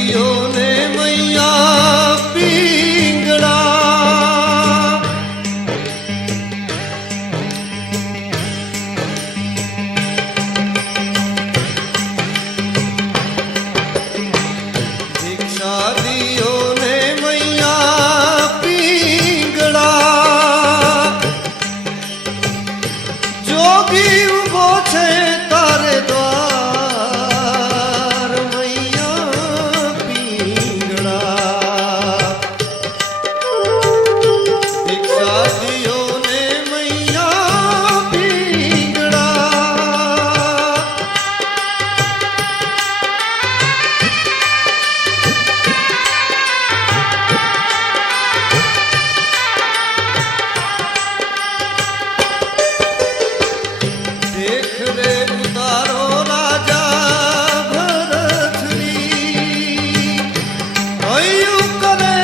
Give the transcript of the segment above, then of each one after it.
दियो ने मैया पिंगला भिक्षा दियो ने मैया पिंगला जोगी उभो छे तारे द्वार मैया पिंगला भिक्षा दियो ने मैया पिंगला देख रे उतारो राजा भरतनी अयु करे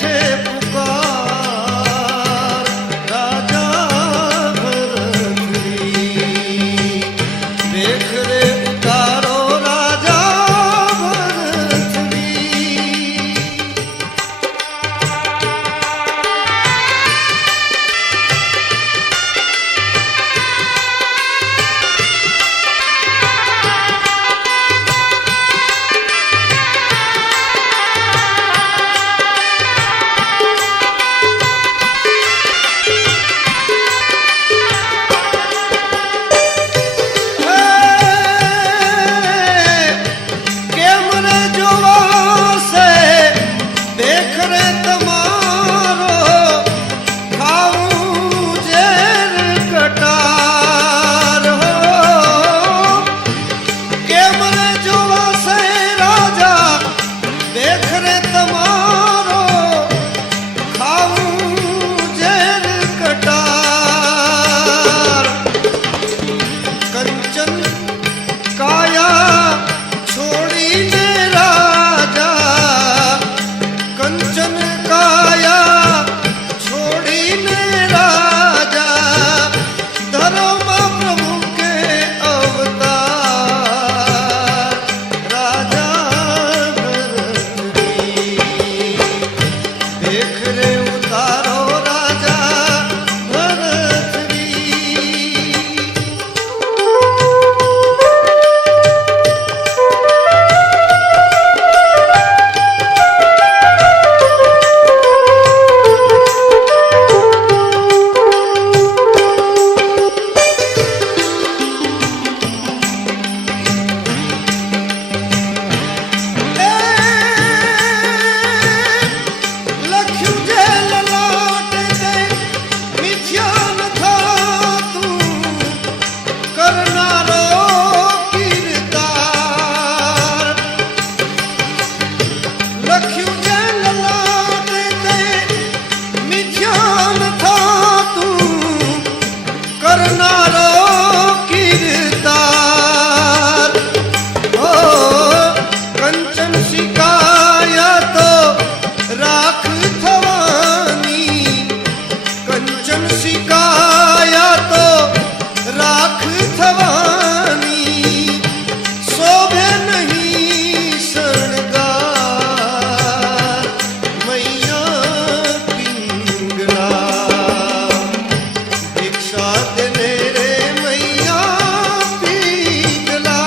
छे पुकार राजा भरतनी देख रे उतारो राजा भरतनी केम रे जोवा से देख रे तमारो खाऊं जेर कटार हो केम रे जोवा से राजा देख रे तमारो खाऊं जेर कटार कंचन काया छोड़ीने राजा कंचन काया छोड़ीने राजा धर्म प्रभु के अवतार राजा भरतनी देख रे उतारो राजा भरतनी लख्यू जेल लौट गए मिथ्यान था तू करनारो किरदार लख्यू जेल लौट गए मिथ्यान था तू करनारो किरदार ओ कंचन शिकाया तो राख थवानी कंचन शिकाया तो राख थवानी शोभे नहीं शृंगार मैया पिंगला भिक्षा देने रे मैया पिंगला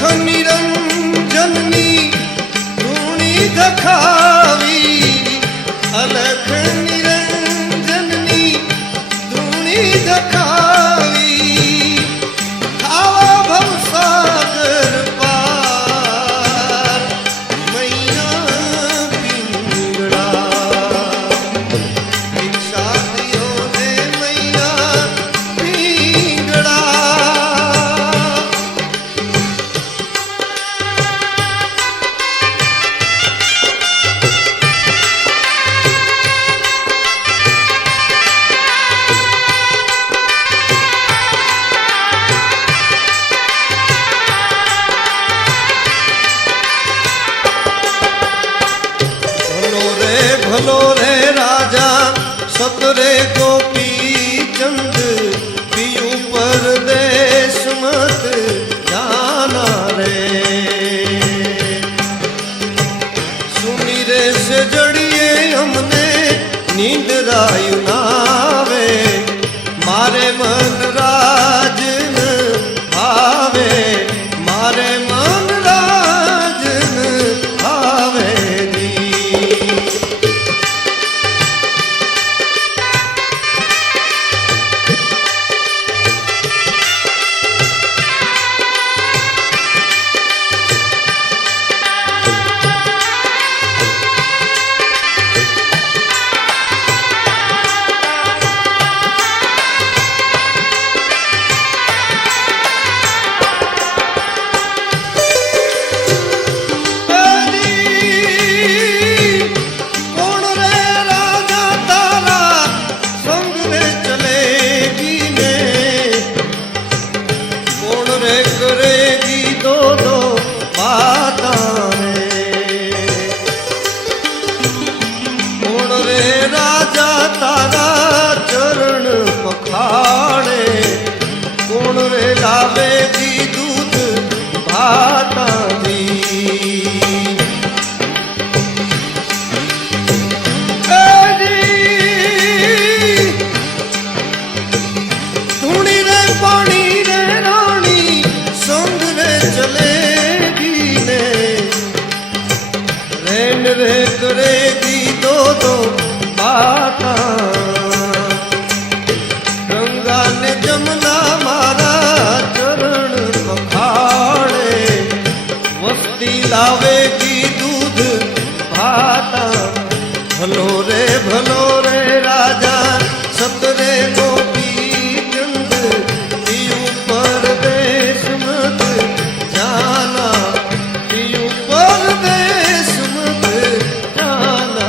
अलख निरंजननी धूणी दखावी अलख निरंजननी धूणी दखावी खावा भवसागर पार मैया पिंगड़ा भिक्षा दियो दे मैया पिंगड़ा भलो रे राजा सतरे गोपी चंद पियू परदेश मत जाना रे सुनी रे से जड़िए हमने नींद रायु नावे मारे मन राजन भावे मारे मन राजन भावे लावेगी दूध भाता दी धूणी रे पानी रे रानी संग रे चलेगी ने रैन रे करेगी दो दो बाता गंगा ने जमुना मारा चरण पखाड़े वस्ती लावेगी दूध भाता भलो रे राजा सतरे गोपी चंद पियू परदेश मत जाना पियू परदेश मत जाना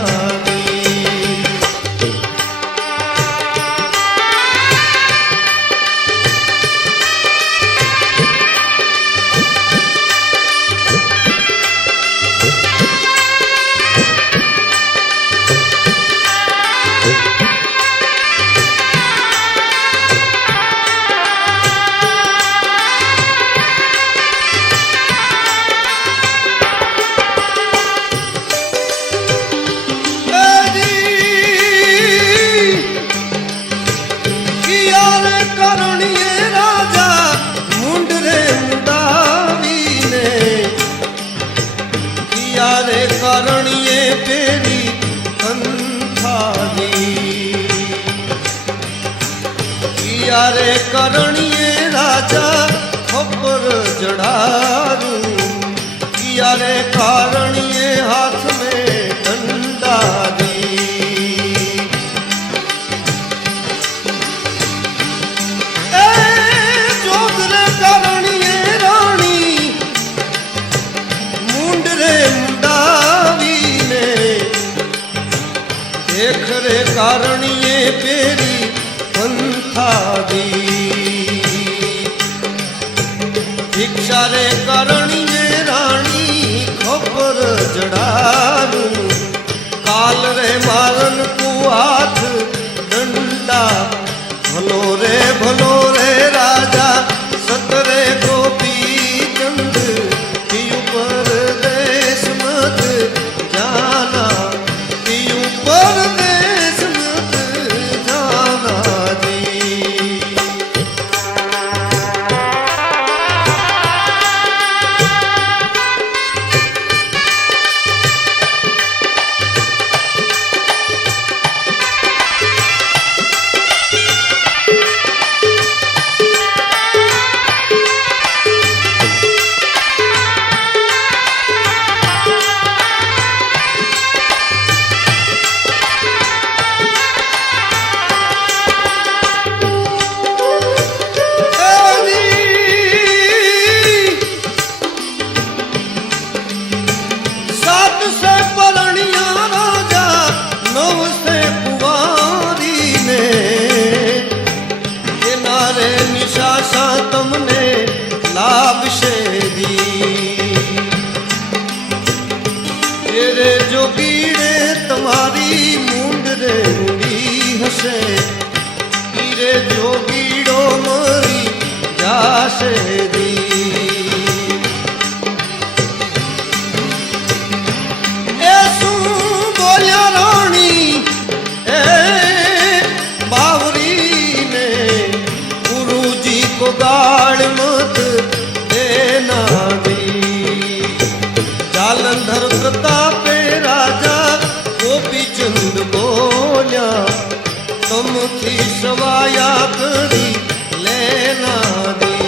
करणिये पेरी अंथाली किया रे करणिये राजा खबर जड़ारू किया रे करणिये हाथ में डंडा दी जोग रे करणिये रानी मुंड रे देख रे कारणिये पेरी पंथा दी भिक्षा रे कारणिये रानी खबर जड़ारू काल रे मारन को हाथ डंडा भलो रे राजा सतरे गोपी चंद पियू परदेश मत जाना पियू परदेश मत जाना दी जासे दी। ऐसू बोलिया रानी ए बावरी ने, गुरु जी को गाड़ मत देना दी। जालंधर प्रतापे राजा गोपी चंद बोलिया, तुम थी सवाया करी लेना दी।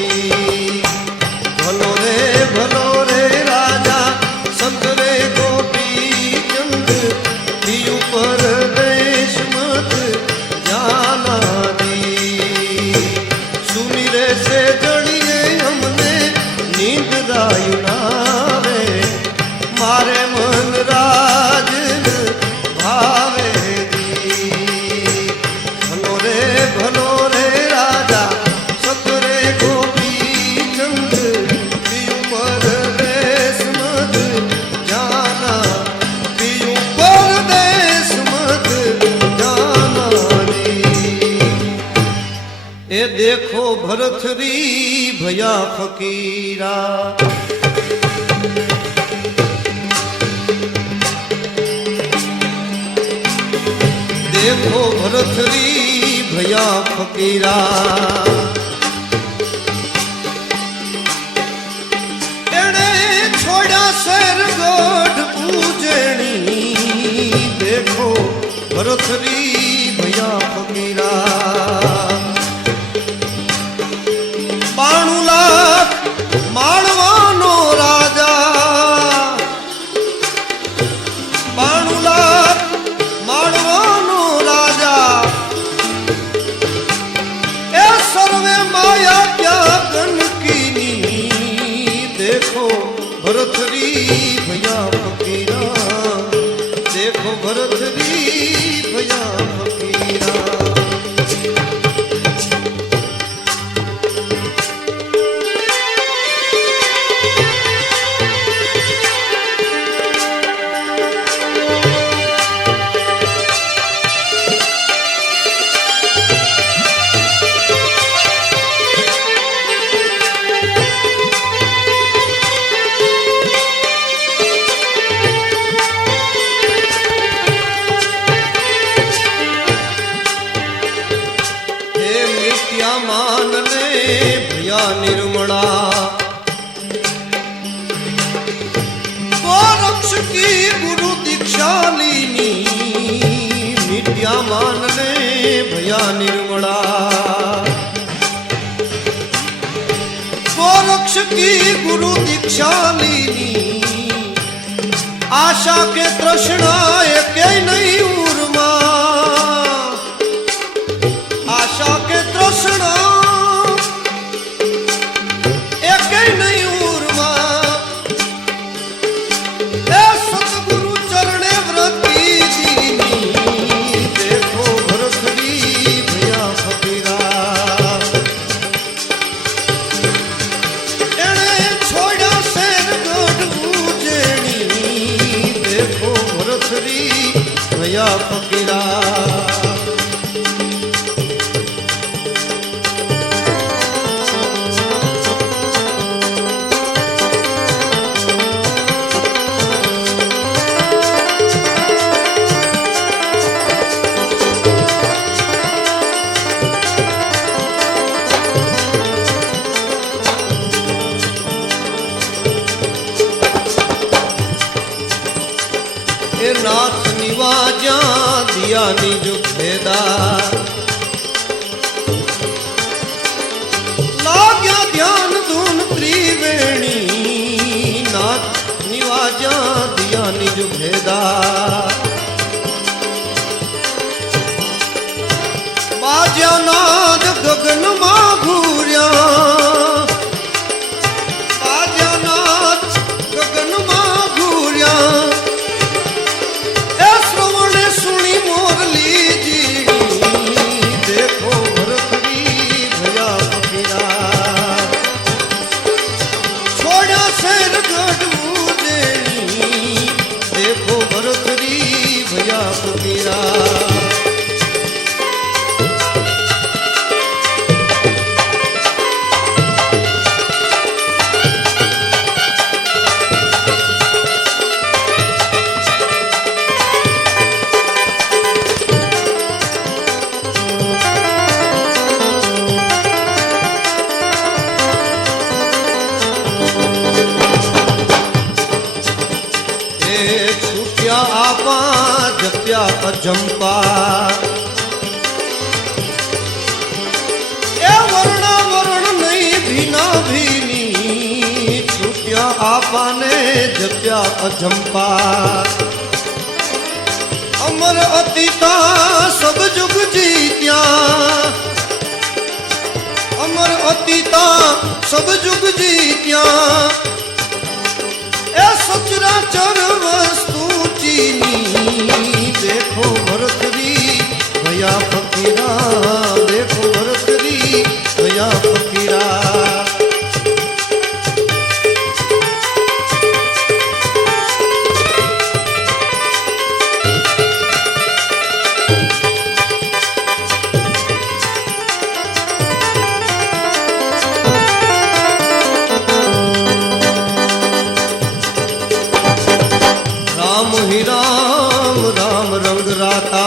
भलो रे राजा सतरे गोपी चंद, थी ऊपर देश मत जाना दी। सुनी रे से जड़िए हमने नींद रायु नावे, मारे मन राज भावे दी। भलो रे राजा सतरे गोपी चंद, पीयू परदेस मत जाना, पीयू परदेस मत जाना दी। ए देखो भरथरी भया फकीरा, देखो भरथरी भया फकीरा। एने छोड़ा शहर गोठ पूजनी, देखो भरथरी भया फकीरा। 92 लाख माणवानो राजा, 92 लाख माणवानो राजा, ए सर्वे माया क्या कनकीनी। देखो भरथरी भया फकीरा, देखो भरथरी भया फकीरा। मान ने भया निर्मला, गोरक्ष की गुरु दीक्षा लीनी। मिट्या मान ने भया निर्मला, गोरक्ष की गुरु दीक्षा लीनी। आशा के तृष्णा एक नहीं उर्मा, आशा के तृष्णा एक नहीं उर्मा। ए सतगुरु चरणे व्रती दीनी, देखो भरथरी भया फकीरा। एने छोड़ा शेर गढ़ उजेनी, देखो भरथरी भया फकीरा। नाथ निवाजा दिया निज भेदा, लाग्या ध्यान धुन त्रिवेणी। नाथ निवाजा दिया निज भेदा, बाजा नाद गगन मा घूर्या, बाजा नाद गगन मा घूर्या। सुनी मोरली जी, देखो भरथरी भया फकीरा। छोड़ा शेर गढ़ उजेनी, देखो भरथरी जप्या अजंपा ए वर्ण वर्ण नहीं भीना भीनी छूट्या आपा ने जप्या अजंपा अमर अतीता सब जुग जीत्या अमर अतीता सब जुग जीत्या ए सचराचर वस्तु चीनी देखो भरतरी भया फकीरा देखो भरतरी भया फकीरा राम राम रंग राता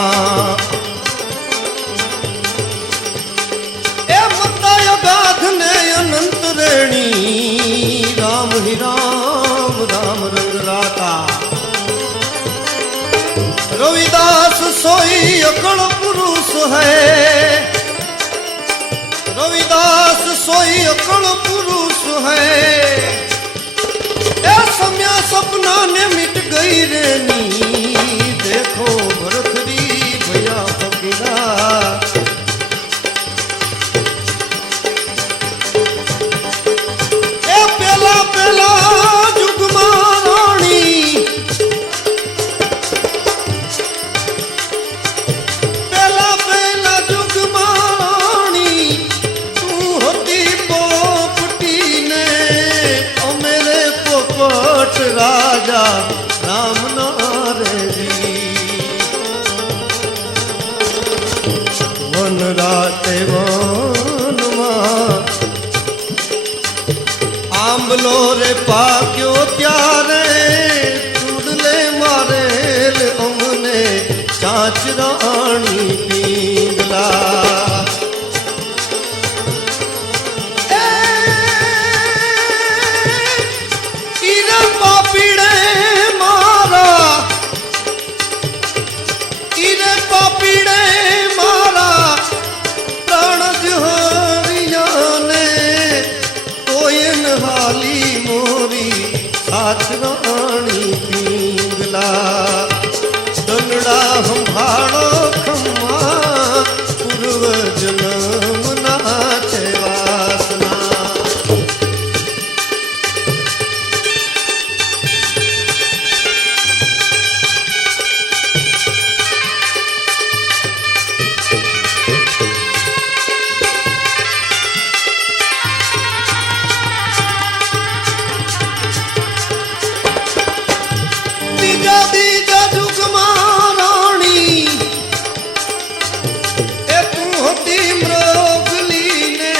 ए मता अगाध ने अनंत रेणी राम ही राम राम रंग राता रविदास सोई अकड़ पुरुष है रविदास सोई अकड़ पुरुष है सम्या सपना ने मिट गई रेनी देखो भरतरी भैया फकीरा ए पेला पेला जुग महारानी पेला पेला जुग महारानी तू होती पोपटी ने ओ मेरे पोपट राजा राम नारे वन राते वन आंबलो रे पाक्यो त्यारे चूडले मारेल अमने चाच रानी पींगला रानी पींगला दंडा हम भाड़ो खम्मा पूर्व जन्म नाचे वासना दीजा जुग महारानी ए तू होती मृगली ने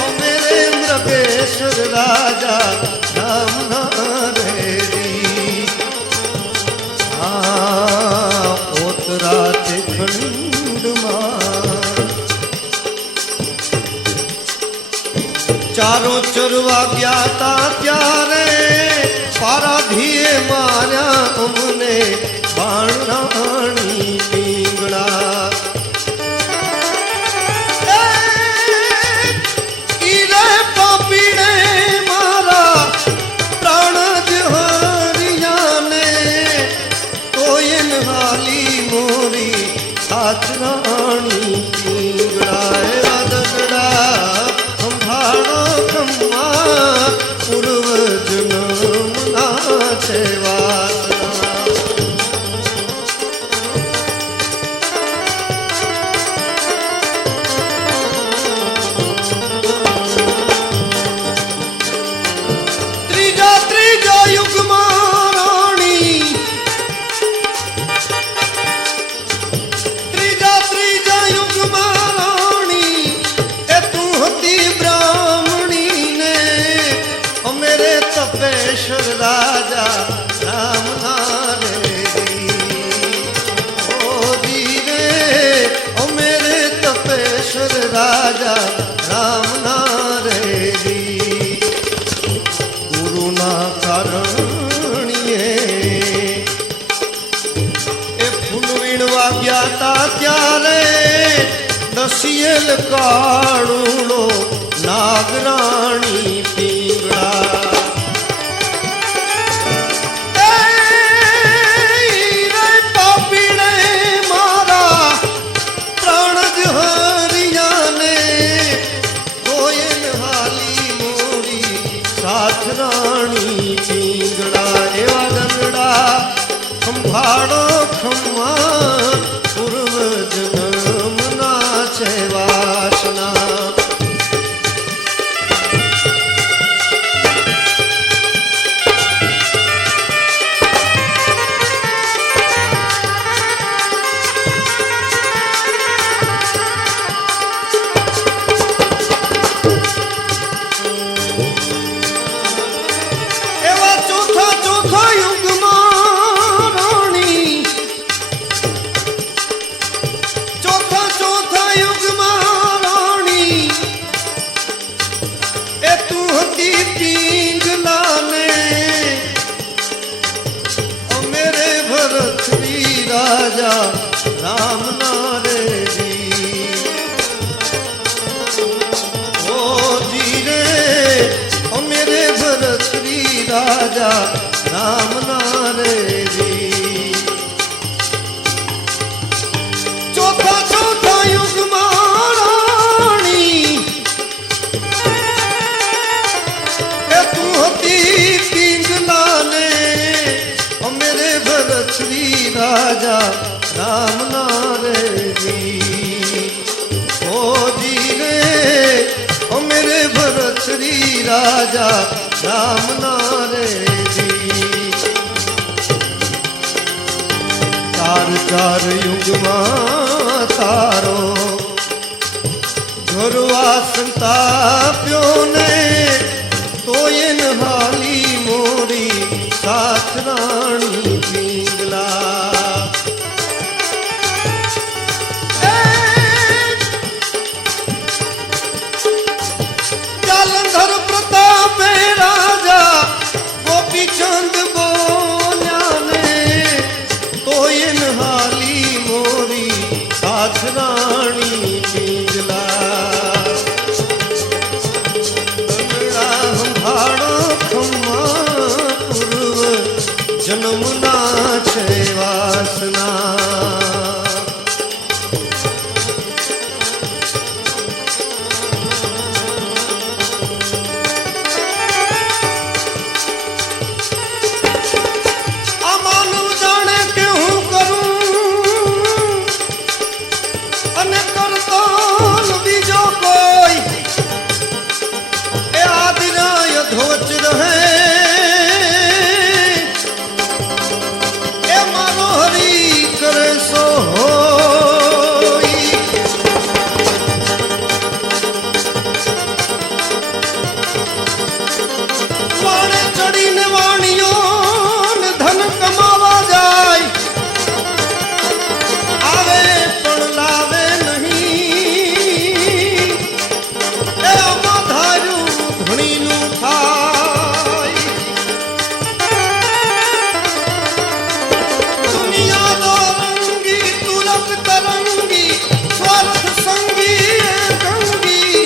ओ मेरे मृगेश्वर राजा राम नारेरी ओतरा ते खंड चारों चरवा गया ता त्यारे पाराधीए मारा अमने बाण रानी पींगड़ा ईरे पापीड़े मारा प्राण जहरिया ने कोयन हाली मोरी साच रानी पींगड़ा दगड़ा हम भाड़ो खम्मा पूर्व जन्म नाचे वासना त्रीजा त्रीजा युग महारानी त्रीजा त्रीजा युग महारानी ए तू होती ब्राह्मणी ने ओ मेरे तपेश्वर राजा राम नारेरी ओ धीरे ओ मेरे तपेश्वर राजा राम नारेरी गुरु ना कारणिए ए फूल पियल काड़ूड़ो नागराणी पींगड़ा पापीड़े मारा प्राण हरिया ने कोयल हाली मोरी साथ राणी पींगड़ा एवा गंगड़ा खंभाड़ो खम्मा पूर्व जन्म ना छे वासना एवा चौथा चौथा युग राजा राम नारे जी ओ जी रे ओ मेरे भरत श्री राजा राम नारे जी चौथा चौथा युग मारानी ए तू होती पिंगला ने ओ मेरे भरत श्री राजा राम नारे जी ओ जी रे ओ मेरे भरत श्री राजा राम नारे जी चार चार युग तारो घरवा संताप्यो ने तो ये हाली मोरी साथ राणी पिंगला जालंधर प्रताप राजा गोपी चंद बोल्या ने तो इन हाली मोरी साथ राणी पिंगला कंगड़ा हंभाड़ो खम्मा पूर्व जन्म ना छे वासना धोच रहे ए मानो हरी करे सो होई वाणे चढ़ी ने वाणियों ने धन कमावा जाय आवे पण लावे नहीं ए अमा धारू धणी नु दुनिया दो रंगी तुरक तरंगी स्वार्थ संगी गंगी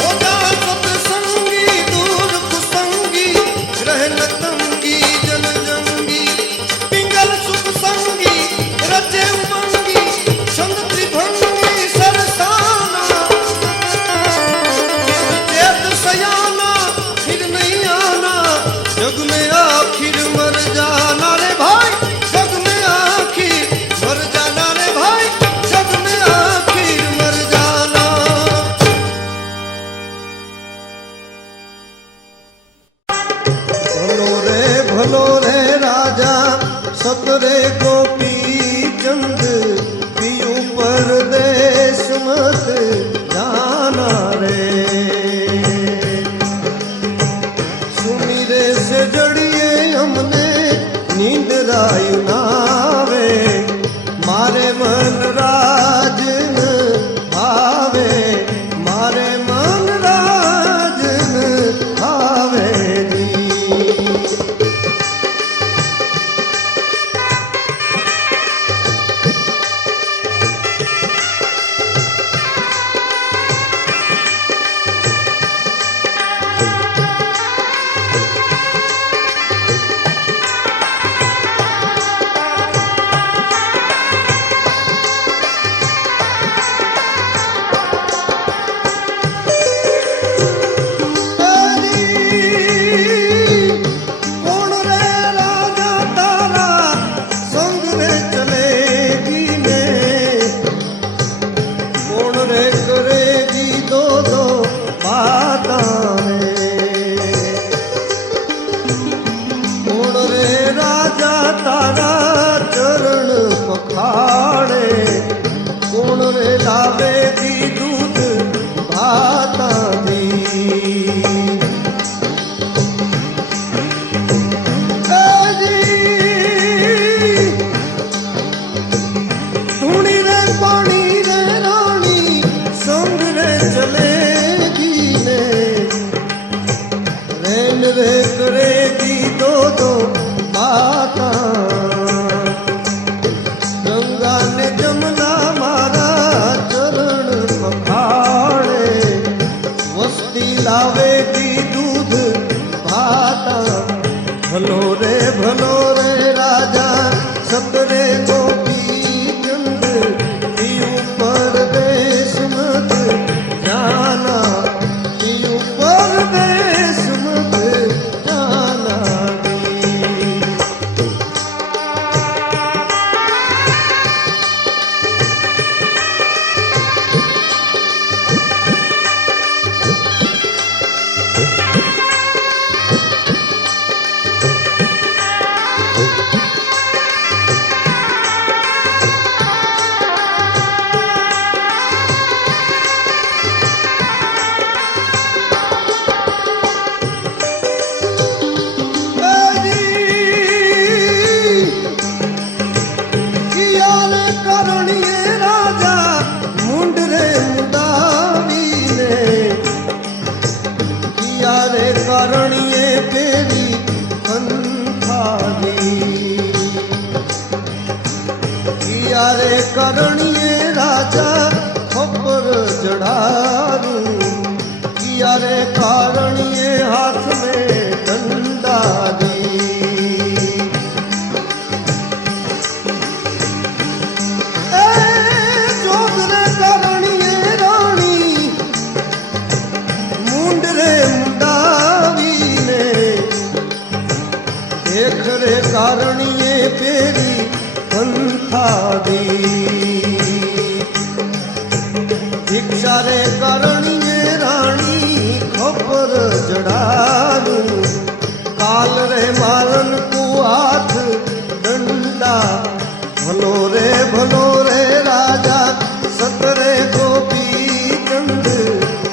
हो जा सत्संगी दूर कुसंगी रहन तंगी जन जंगी पिंगल सुख संगी रचे उमंगी छंद त्रिभंगी सरसाना चेत सयाना फिर नहीं आना जग में आखिर मर जाना रे भाई जग में आखिर मर जाना रे भाई जग में आखिर मर जाना भलो रे राजा सतरे गोपी चंद पियू परदेश मत जाना रे सुमीरे से जड़िए हमने नींद रायु नावे मारे मन राजन भावे मारे मन राजन भावे जी मारे की दूध भाता भलो रे राजा सतरे गोपी चंद पीयू परदेश मत जाना पीयू परदेश मत जाना करणिये पेरी कंथाली किया रे करणिये राजा खबर चढ़ारू किया रे करणिये हाथ में डंडा दी जोग रे करणिये रानी मुंड रे देख रे कारणिये पेरी पंथा दी दीक्षा रे कारणिये रानी खबर जड़ारू काल रे मारन को हाथ डंडा भलो रे राजा सतरे गोपी चंद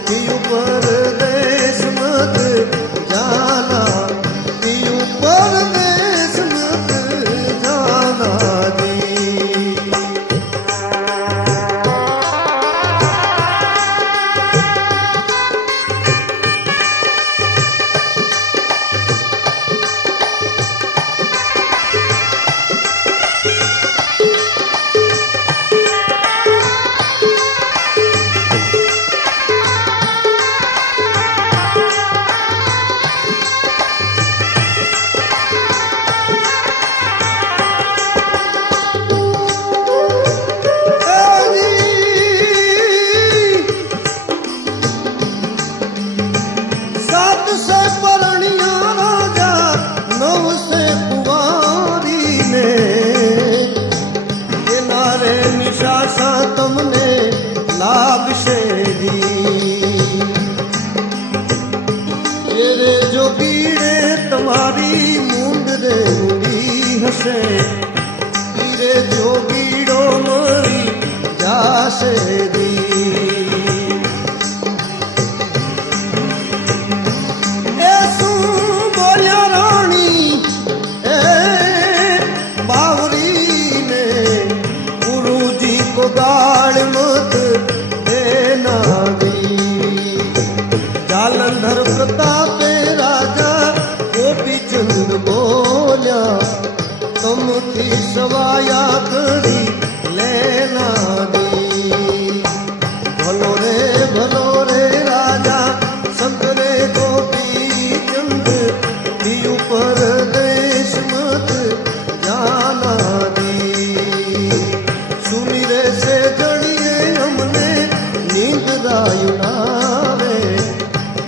पीयू परदेश मत जाना पीयू परदेश मत जाना दी તમને લાગશે રે જોગીડે તમારી મૂંડ રે ઉડી હશે રે જોગીડો મરી જાશે એ શું બોલ્યા રાણી એ બાવરી ને ગુરુજી को गाड़ मत देना जालंधर प्रताप राजा गोपी चंद बोलिया तुम थी सवाया करी लेना भलो रे राजा सतरे गोपी चंद पीयू परदेश मत जाना सुनी रे से जड़िए हमने नींद रायुनावे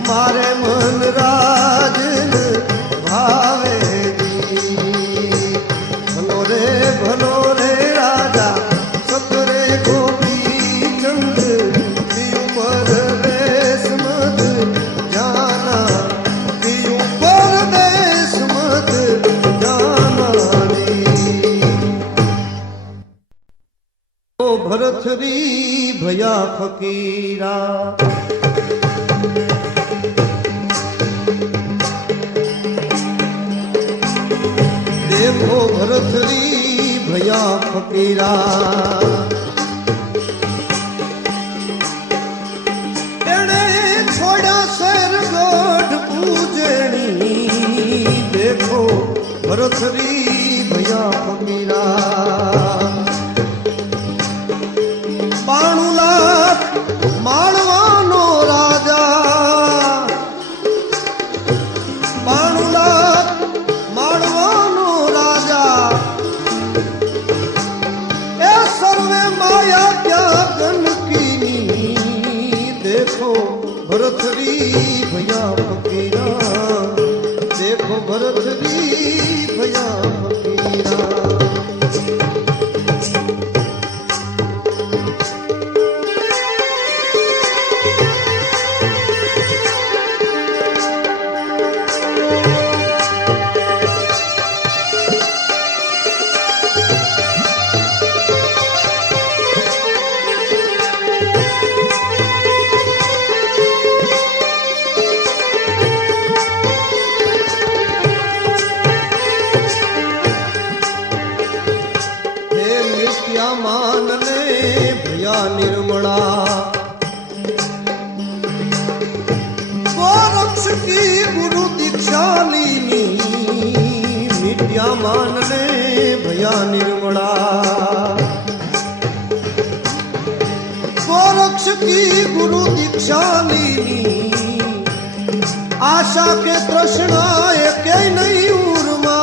मारे मन राजन भावे भलो रे राजा सतरे गोपी चंद पीयू परदेश मत जाना पीयू परदेश मत जाना भरथरी भया फकीरा देखो भरथरी भया फकीरा एने छोड़ा शहर गोठ पूजनी देखो भरथरी भया फकीरा 92 લાખ માળવાનો રાજા फकीरा देखो भरत री भया फकीरा। मान ले भया निर्मला गोरक्ष की गुरु दीक्षा लीनी मिट्या मान ले भया निर्मला गोरक्ष की गुरु दीक्षा लीनी आशा के तृष्णा एक नहीं उर्मा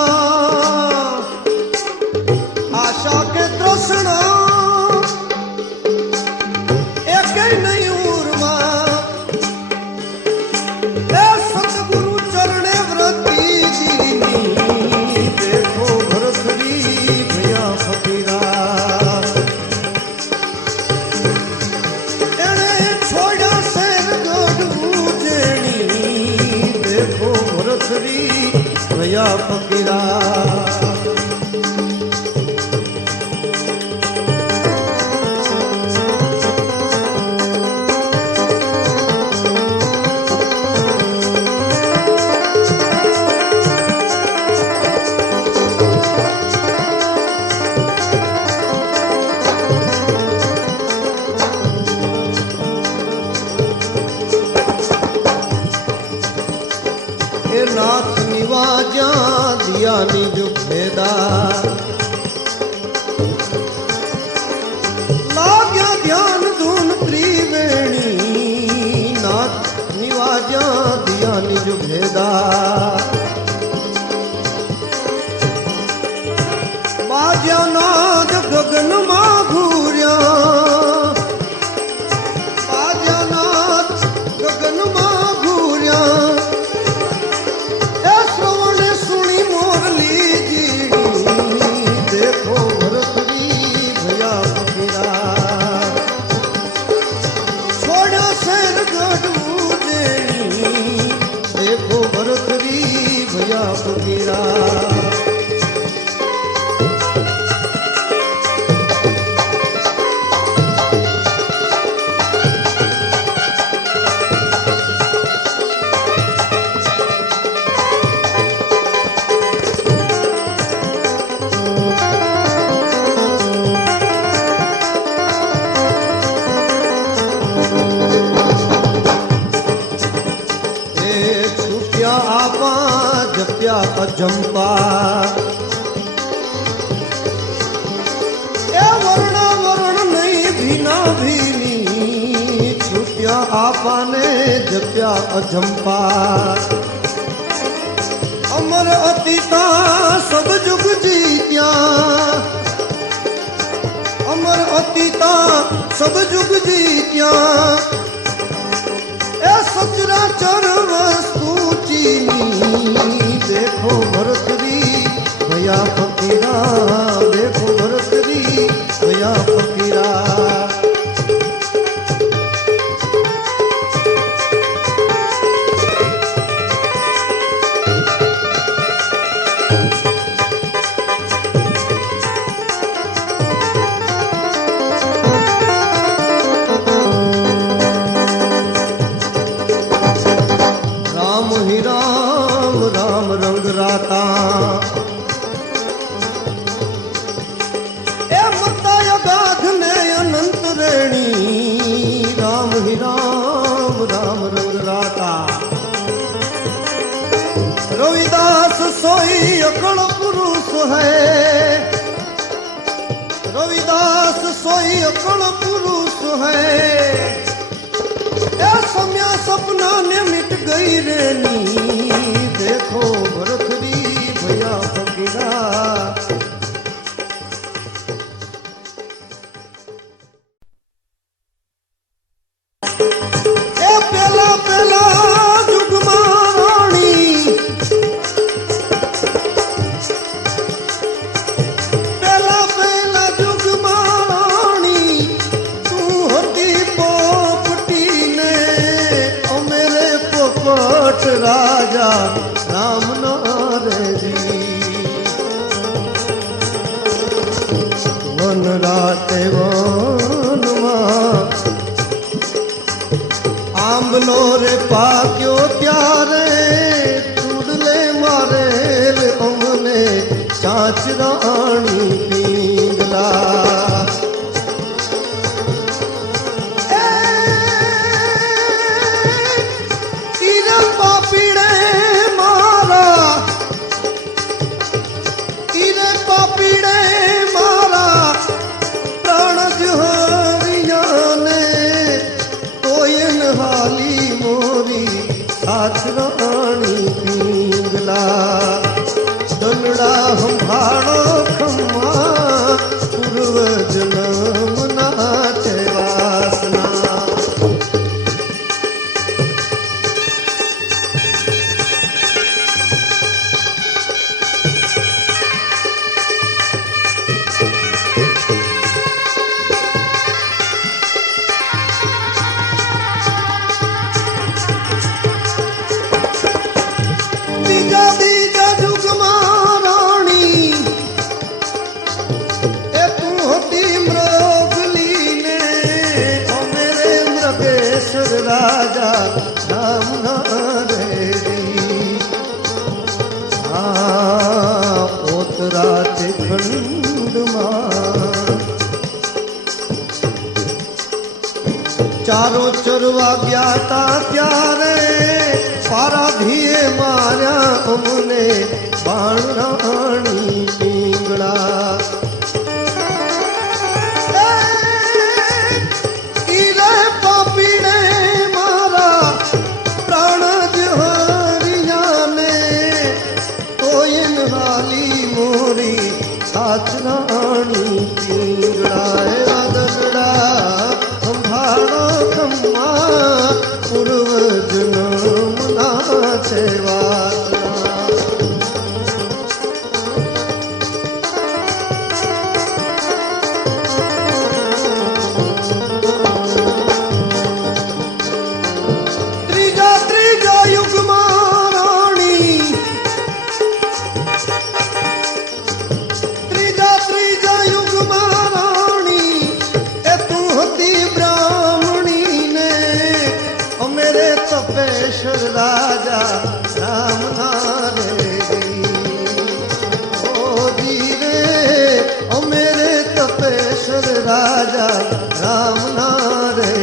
आशा के तृष्णा एक नहीं उर्मा ए सतगुरु चरणे व्रती दीनी देखो भरतरी भया फकीरा एने छोड़ा शेर गढ़ जेणी देखो भरतरी भया फकीरा। नाथ निवाजा दिया निज भेदा लाग्या ध्यान धुन त्रिवेणी नाथ निवाजा दिया निज भेदा बाजा नाद गगन मा घूर्या बाजा नाद गगन मा घूर्या देखो भरतरी भया फकीरा छोड़ा शेर गढ़ जेणी देखो भरतरी भया फकीरा। जप्या अजंपा ए वर्ण वर्ण नहीं भीना भीनी छुट्या आपा ने जप्या अजंपा अमर अतीता सब जुग जीत्या अमर अतीता सब जुग जीत्या ए सचराचर वस्तु चीनी देखो भरतरी भया फकीरा देखो भरतरी भया फकीरा। राम ही राम राम रंग राता ए मता अगाध ने अनंत रेणी राम ही राम राम रंग राता रविदास सोई अकड़ पुरुष है रविदास सोई अकड़ पुरुष है सम्या सपना ने मिट गई रेनी देखो भरतरी भया फकीरा। ए पेला पेला जुगमा वट राजा राम नारे जी। वन राते वन मां आंबलो रे पाक्यो त्यारे चूडले मारे अमने चाच राणी पींगला। रानी पींगला दनड़ा हम भाड़ो खम्मा पूर्व जन्म नाचे वासना। राजा राम नारे जी। ओतराते खंड चारों चरवा ज्ञाता त्यारे पारा धीए मार्या अमने बाण राणी पींगड़ा। रानी पींगड़ा दनड़ा संभाड़ो खम्मा पूर्व जन्म नाचे वासना। त्रीजा युग महाराणी तपेश्वर राजा राम नारे ओ जी रे ओ मेरे तपेश्वर राजा राम नारे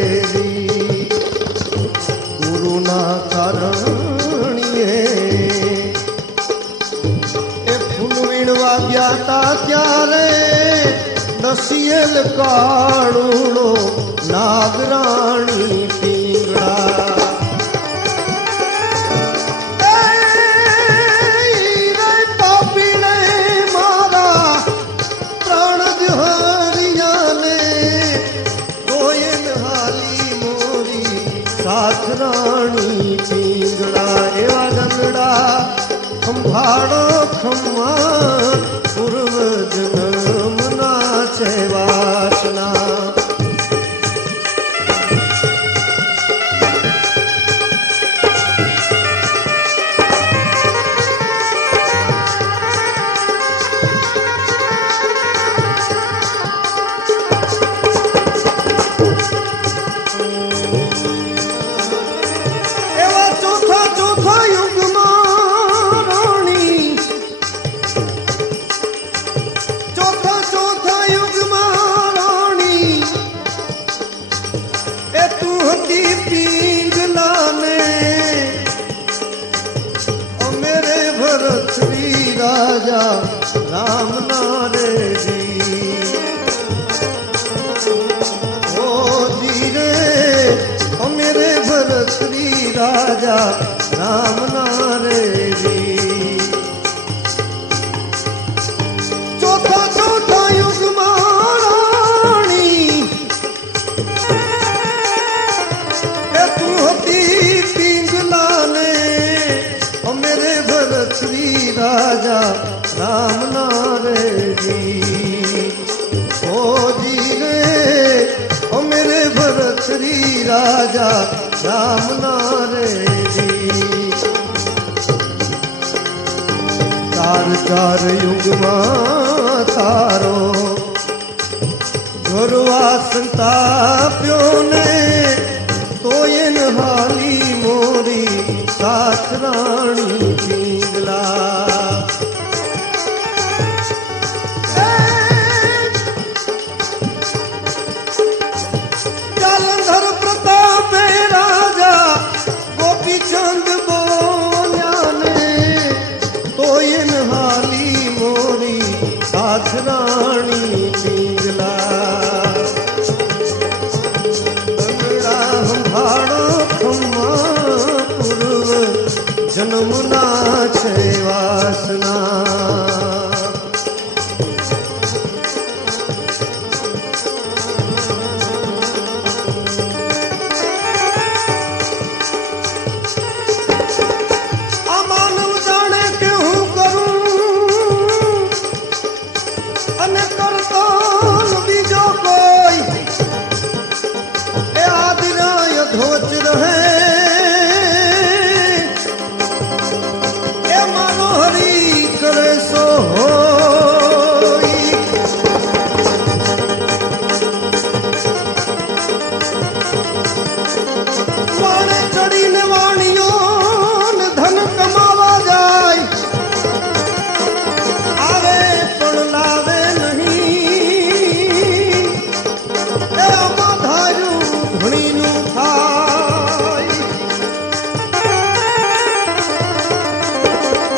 गुरु ना कारणिए ए फूल वीणवा ज्ञाता त्यारे दसियल काड़ूड़ो नागराणी पींगड़ा। रानी पींगड़ा एवा दनड़ा संभाड़ो खम्मा पूर्व जन्म नाचे वासना। राजा राम नारे जी ओ जी रे ओ मेरे भरत श्री राजा राम नारे जी। चौथा युग महारानी तू होती पिंगला ने ओ मेरे भरत श्री राजा राम नारे जी ओ जी रे ओ मेरे भरत श्री राजा राम नारे जी। ચાર યુગમાં તારો ઘરવા સંતાપ્યો ને તોય હાલી મોરી સાસરાણી પિંગલા જાલંધર પ્રતાપે રાજા ગોપીચંદ બોલ્યા ને તોય હાલી મોરી સાસરાણી પિંગલા બંગડા સંભાળો ખમ્મા પૂર્વ જન્મના છે વાસના ચડીને વાણીઓ ધન કમાવા જાય આવે પણ લાવે નહીં એ આમાં ધાર્યું ધણીનું થાય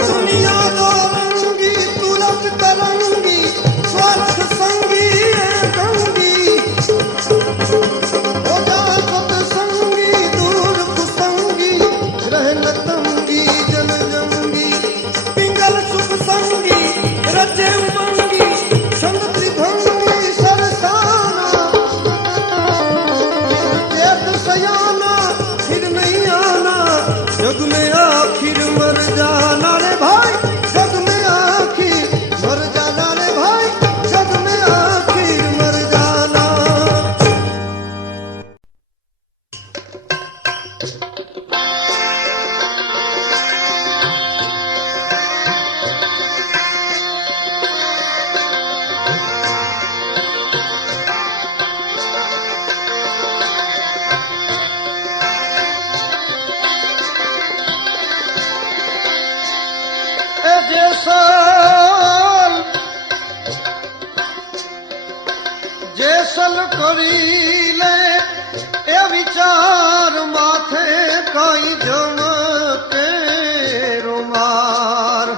દુનિયા દો રંગી તુરત તરંગી સ્વાર્થ સંગી એ ગંગી તંગી જન જંગી પિંગલ સુખ સંગી રચે ઉમંગી છંદ ત્રિભંગી સરસાના ચેત સયાના फिर नहीं आना जग में आखिर मर जाना रे भाई जग में आखिर मर जाना रे भाई जग में आखिर मर जाना જેસલ કરી લે એ વિચાર માથે કઈ જમકે રૂમાર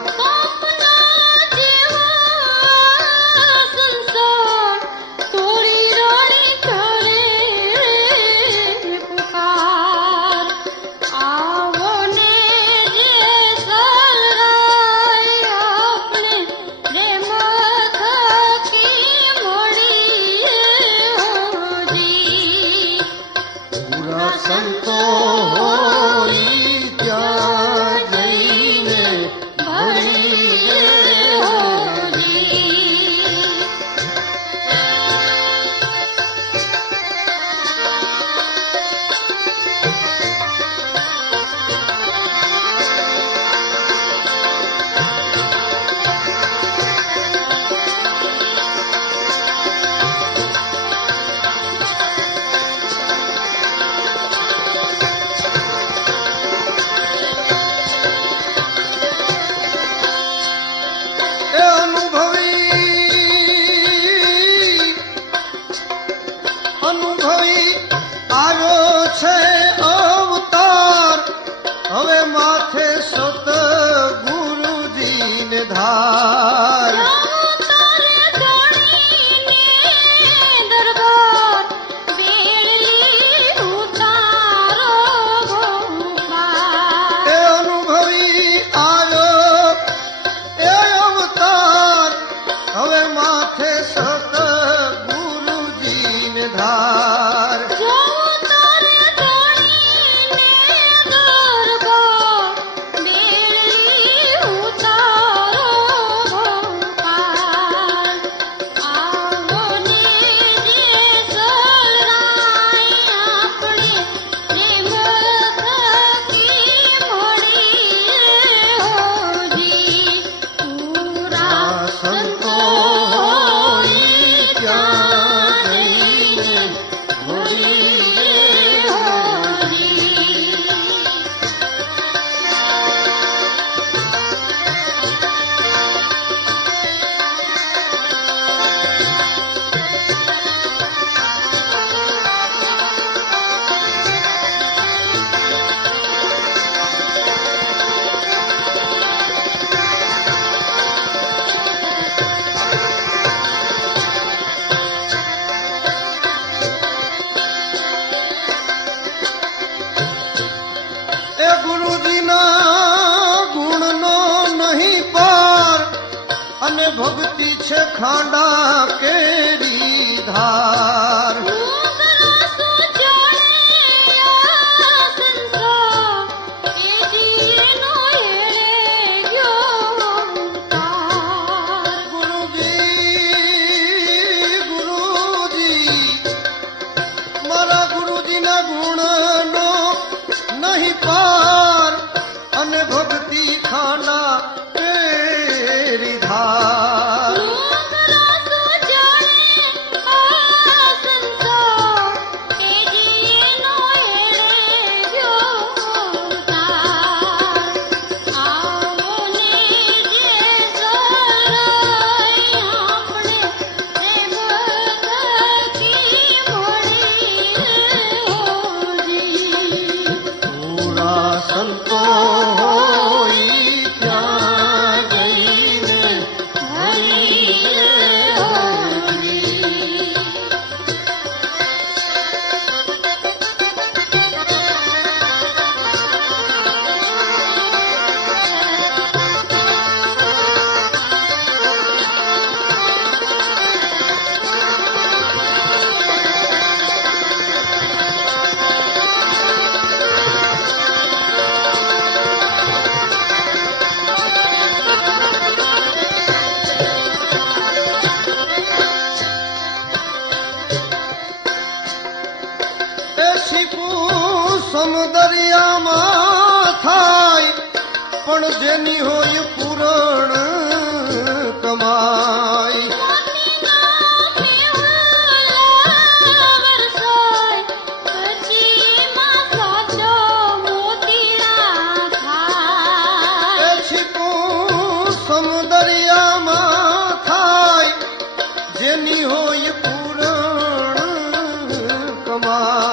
જી खांडा केरी धार સમુદરિયામાં થાય પણ જેની હોય પૂરણ કમાઈ સમુદરિયામાં થાય જેની હોય પૂરણ કમાઈ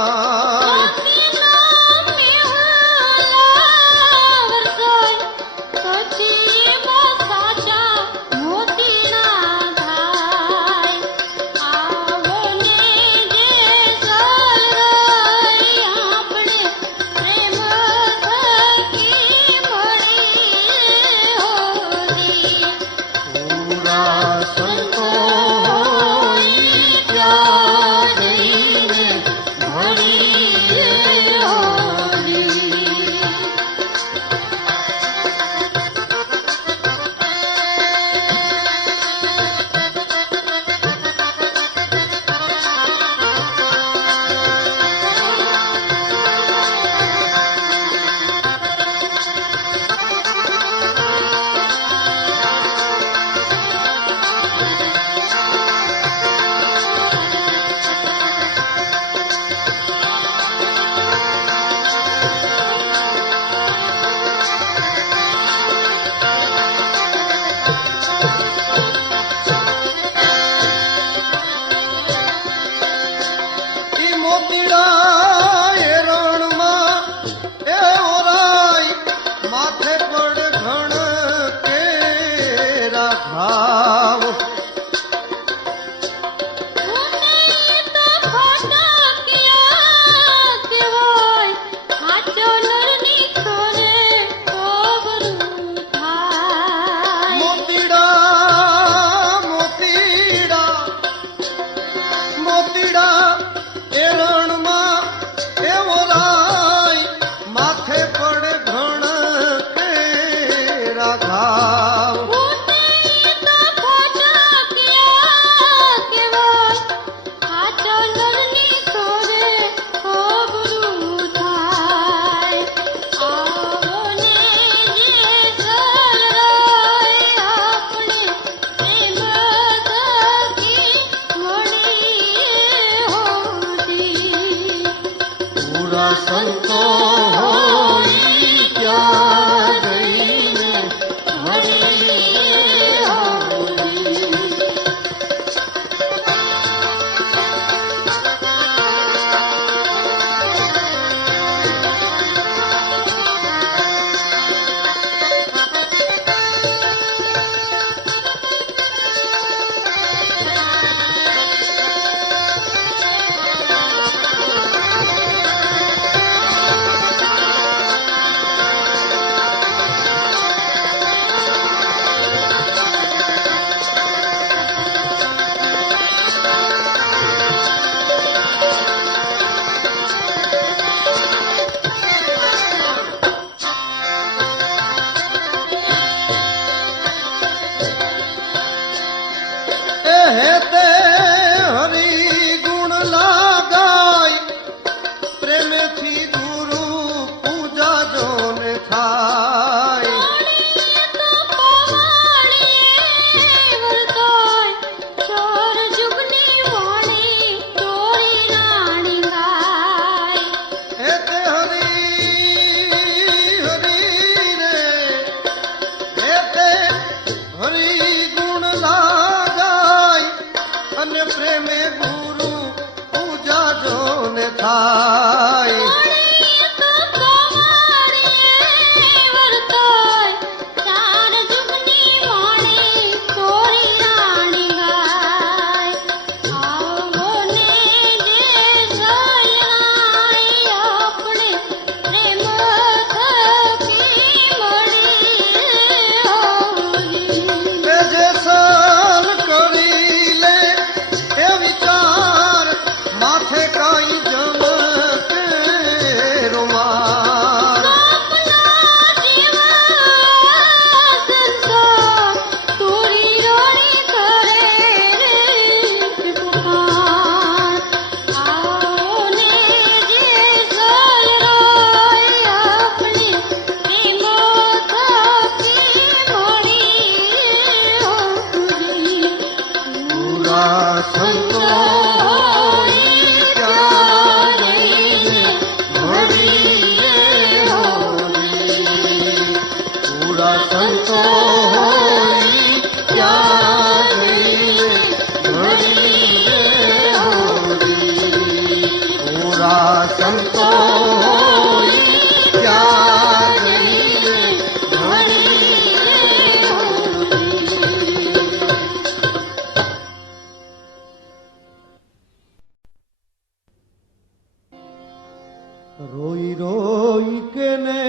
પૂરા સંતો હોઈ ત્યાં જઈને ઘડી રે હોરી. પૂરા સંતો હોઈ ત્યાં જઈને ઘડી રે હોરી. રોઈ રોઈ કે ને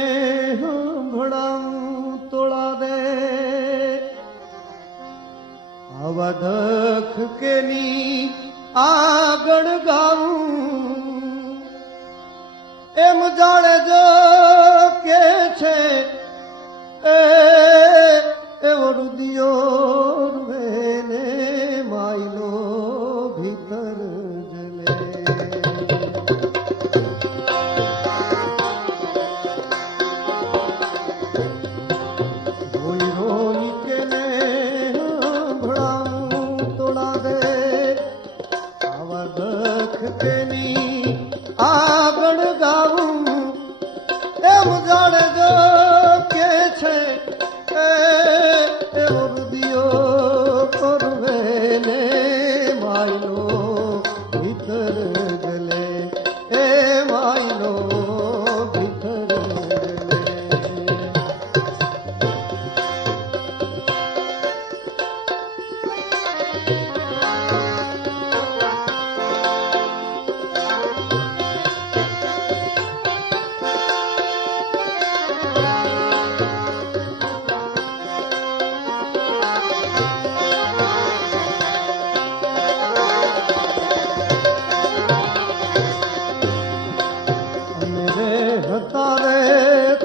ભણાવું તોળા દે આવા દખ કે ની આગળ ગાવું એમ જાણે જો કે છે એવો રુદિયો રૂવેને માયલો ભીતર જલે. આગળ ગાવું એમ જાણે જો કે છે એવો રુદિયો કરવે ને માયલો ભીતર ગલે એ માયલો ભીતર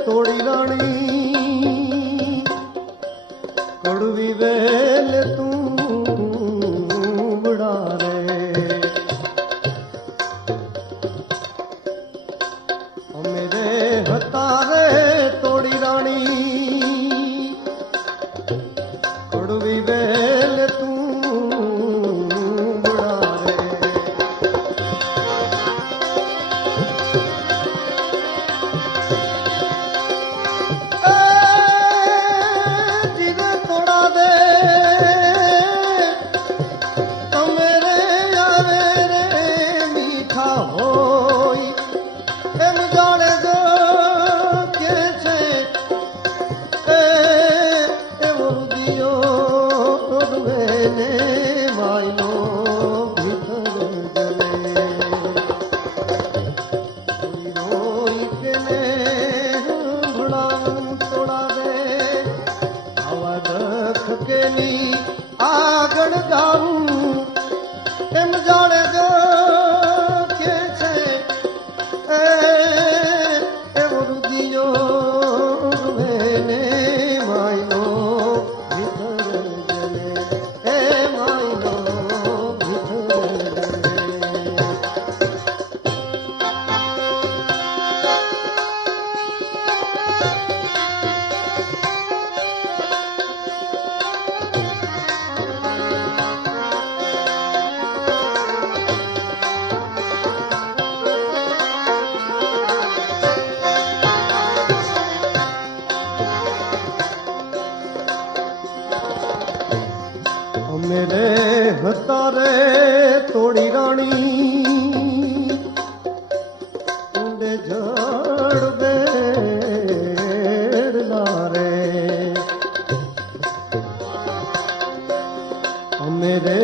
તોડી રાણી કડવી વેલ તું બડા રે. અમે રે હતા રે તોડી રાણી કડવી વેલ તું બડા રે. આગળ ગાવું એમ જાણે જો કે છે એવો રુદિયો રૂવેને માયલો ભીતર જલે એ માયલો ભીતર જલે. અમે રે હતા રે તોડી રાણી ઊંડે જળ બેડલા રે. અમે રે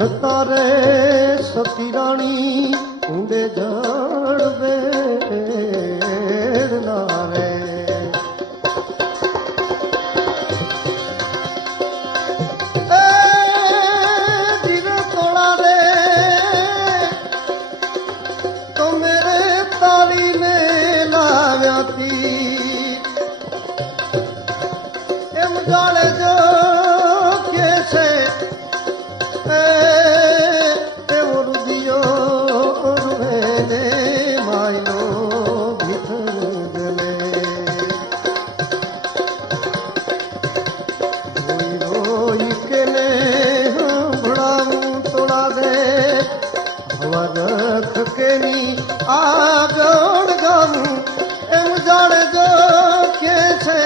હતા રે સતી રાણી ઊંડે જળ બેડલા રે. એમ જાણે જો કે છે એવો રુદિયો રૂવેને માયલો ભીતર ગલે. રોઈ રોઈ કે ને ભણાવું તોડા દે હવા રખ કેની આગળ ગાવું એમ જાણે જો કે છે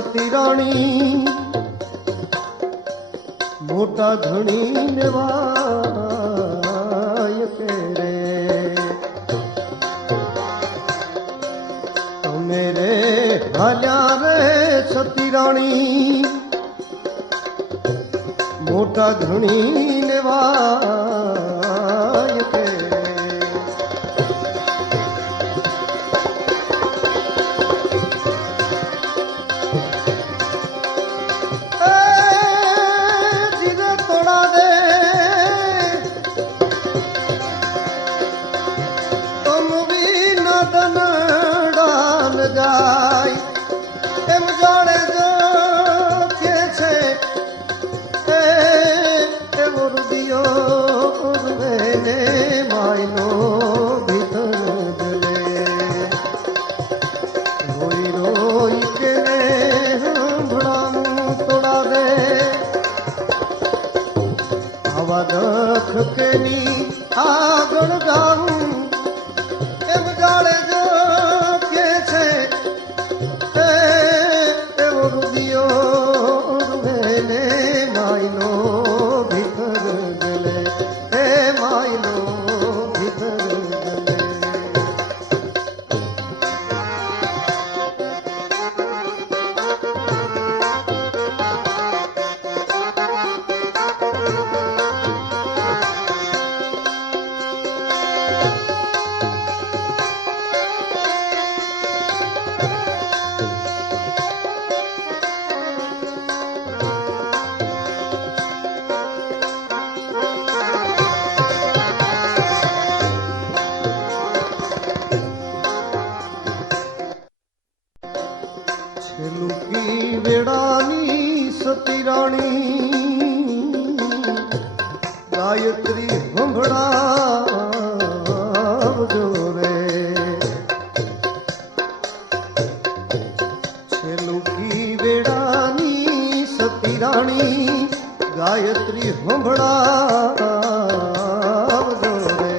સતી રાણી મોટા ધણી ને વાય કે રે તમે રે હાલ્યા રે સતી રાણી મોટા ધણી ને વાય કે જાય એમ જાણે જો કે છે એવો રૂપિયો ને માયનો ભીતર જલે રોઈ રોઈ કે ભણાનું તોડા દે આવા દખ કેની આગળ ગાવું એમ જાણે જો છેલુકી વેળાની સતી રાણી ગાયત્રી સંભળાવજો રે છેલુકી વેળાની સતી રાણી ગાયત્રી સંભળાવજો રે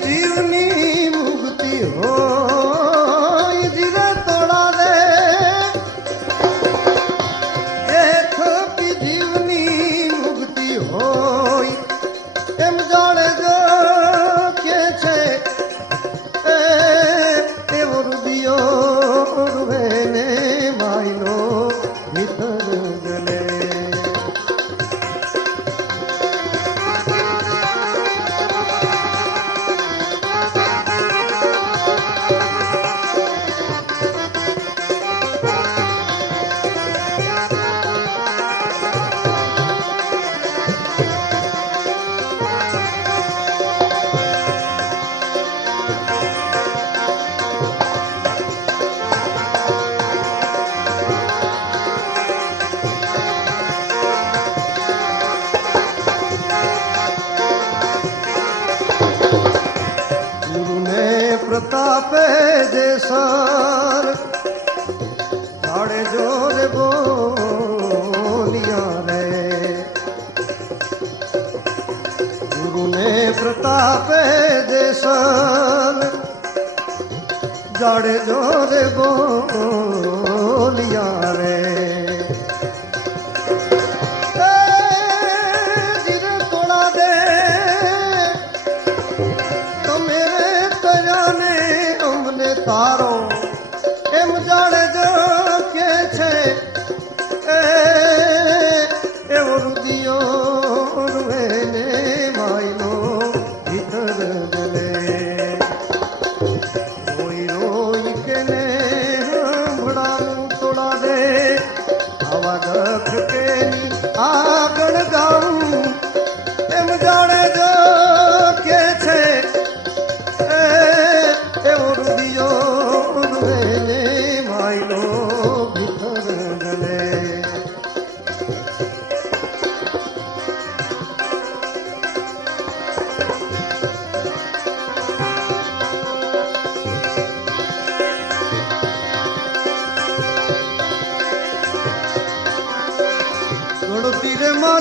જીવની મુક્તિ હોય જીરે તોડા દે એ થોપી જીવની મુક્તિ હોય એમ જાણે જો કે છે એવો રૂપિયો રૂવે ને માયનો ભીતર ગલે પ્રતાપે જે સર જાડે જોરે બોલિયા રે ગુરુને પ્રતાપે જે સર જાડે જોરે બોલિયા રે તારો એમ જાણે જો કે છે એવો રૂપિયો રૂવે ને માયનો ભીતર જલે રોઈ રોઈ કે ને ભણાનું તોડા દે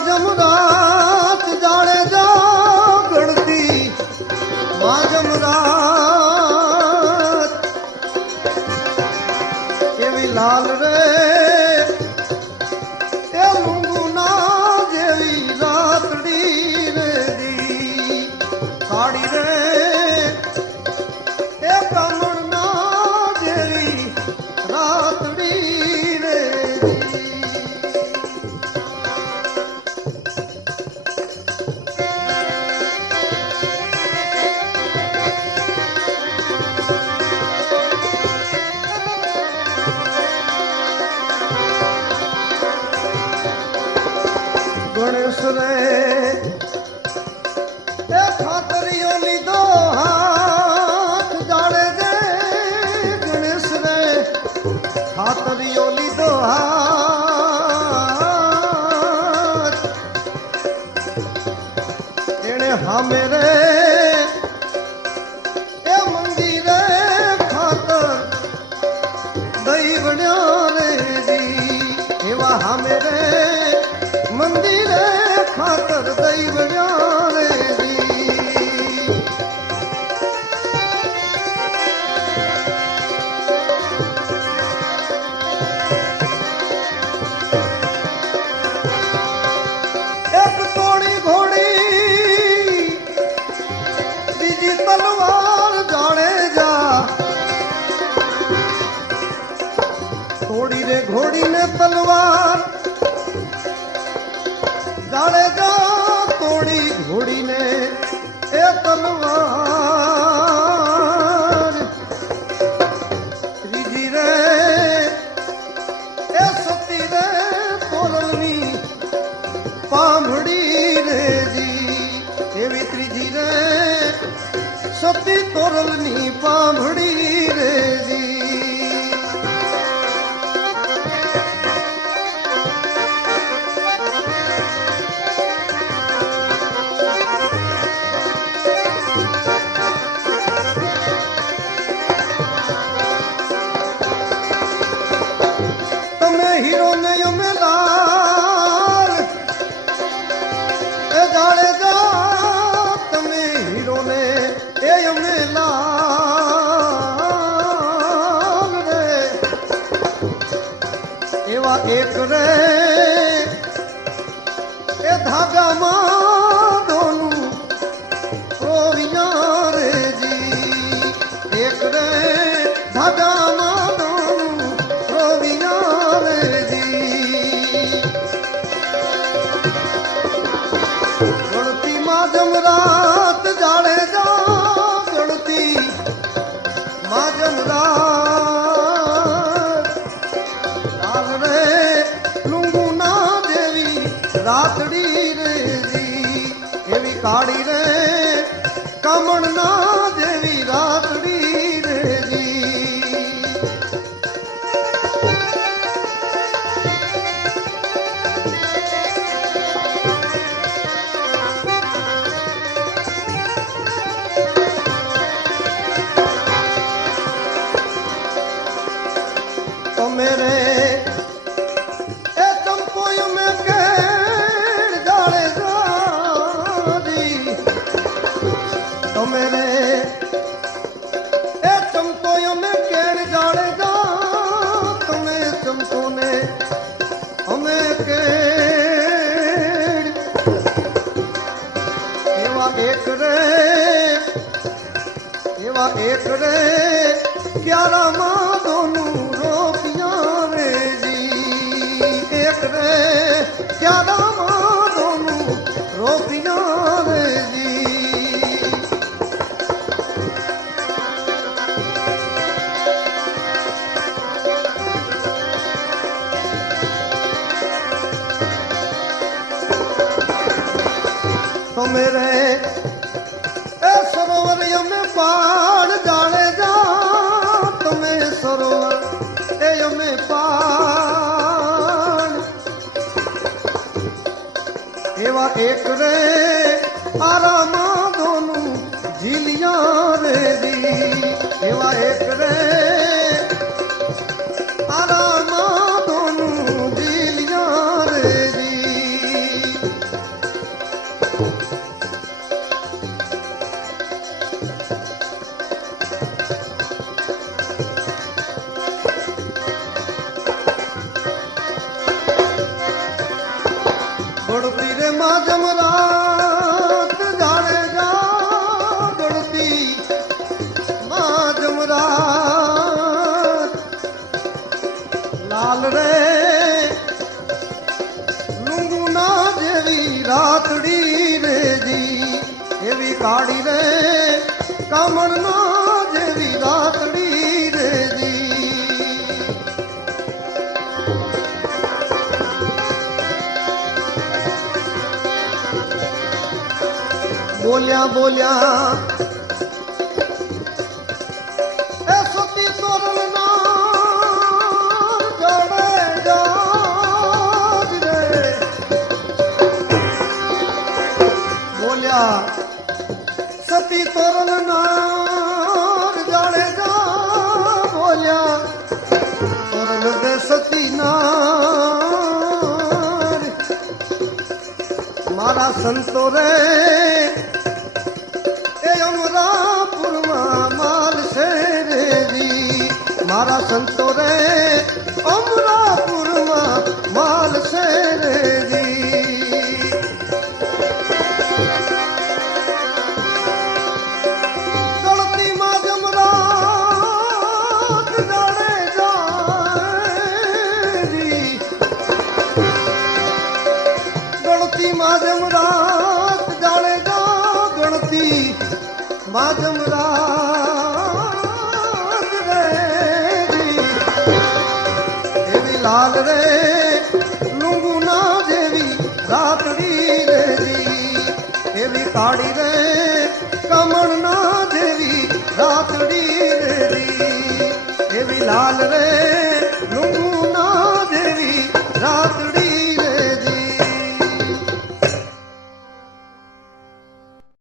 जमरात जाने जा गणती माँ जमरात एवी लाल रे ए लूंगूना जेवी रातड़ी रे दी काड़ी रे ए कमरना जेवी रातड़ी रे दी गणेश रे ए खातरियो लीधो हाथ जाने दे गणेश रे खातरियो लीधो हाथ एने हामे रे ए मंदिरे खातर दई बण्या रे जी एवा हामे रे मंदिरे खातर दैव रे दी एक तोड़ी घोड़ी बीजी तलवार जाने जा तोड़ी रे घोड़ी ने तलवार जाने जा तोड़ी घोड़ी ने ए तलवार त्रीजी रे ए सती रे तोरलनी पामड़ी रे जी एवी त्रीजी रे सती तोरलनी पामड़ी रे जी हीरो ने यमे लाल ए जाने जा तमे हीरो ने ए यमे लाल रे एवा एक रे ए धागा मां दोनू रोविया रे जी एक रे धागा मां दोनू रोविया गणती माँ जमरात जाने जा गणती माँ जमरात लाल रे लूंगूना देवी रातड़ी रे जी एवी काड़ी रे कमणना देवी रातड़ी रे जी मेरे ए चंपोय में केड़ जाने जादी तो मेरे ए चंपोय में केड़ जाने जा तुम्हें चंपो ने हमें केड़ एवा एक रे क्या रामा दोनों एक रे क्या रामा दोनों रोपिया रे जी तो मेरे ए सरोवर में पाड़ जाने जा तुम्हें सरोवर ए में पाड़ एवा एक रे आरामा दोनों झीलिया रे दी एवा एक रे आरामा दोनों झीलिया रे दी माजम रात जाने जागती माजम रात लाल रे लुंगुना जेवी रातड़ी रे जी एवी काड़ी रे कामणना जेवी रातड़ी रे जी बोलिया बोलिया ए सती तोरण नाम जाने जाज रे बोलिया सती तोरण नाम जाने जा बोलिया तोरण दे सती नार मारा संतो रे अमरापुर माल से रे मारा संतो रे अमरापुर माल से रे गलती माँ जमरात जाने जाए गलती माँ जमरात जाने जा गणती माजम रात रे एवी लाल रे लुंगुना जेवी रातड़ी रे एवी काड़ी रे कमणना जेवी रातड़ी रे एवी लाल रे